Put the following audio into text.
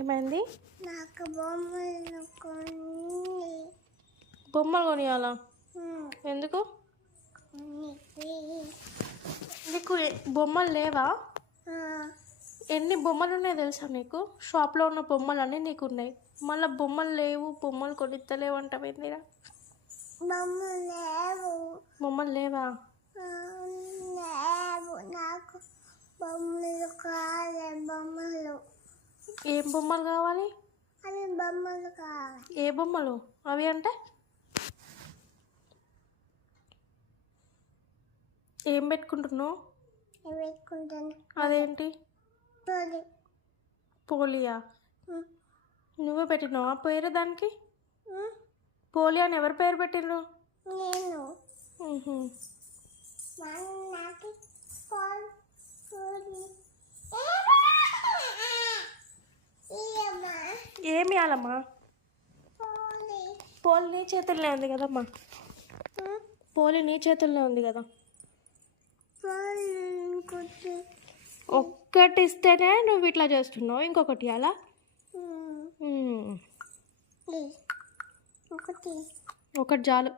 ఏమైంది? నాకు బొమ్మలు బొమ్మలు కొనియాలా? ఎందుకు? నీకు బొమ్మలు లేవా? ఎన్ని బొమ్మలు ఉన్నాయో తెలుసా నీకు? షాప్లో ఉన్న బొమ్మలు అన్నీ నీకు ఉన్నాయి, మళ్ళీ బొమ్మలు లేవు, బొమ్మలు కొనిత్తలేవు అంటావేందిరా? బొమ్మలు లేవా? నాకు బొమ్మలు కావాలి. బొమ్మలు ఏం బొమ్మలు కావాలి? అవి బొమ్మలు కావాలి. ఏ బొమ్మలు అవి? అంటే ఏం పెట్టుకుంటున్నావు? అదేంటి? పోలియా? నువ్వే పెట్టినావా పేరు దానికి? పోలియా అని ఎవరి పేరు పెట్టిండ్రు? నేను. ఏమి ఇవ్వాలమ్మా? పోలి నీ చేతుల్లో ఉంది కదమ్మా. పోలి నీ చేతుల్లో ఉంది కదా. ఒక్కటి ఇస్తేనే నువ్వు ఇట్లా చేస్తున్నావు, ఇంకొకటి ఇవ్వాలా? ఒకటి చాలు.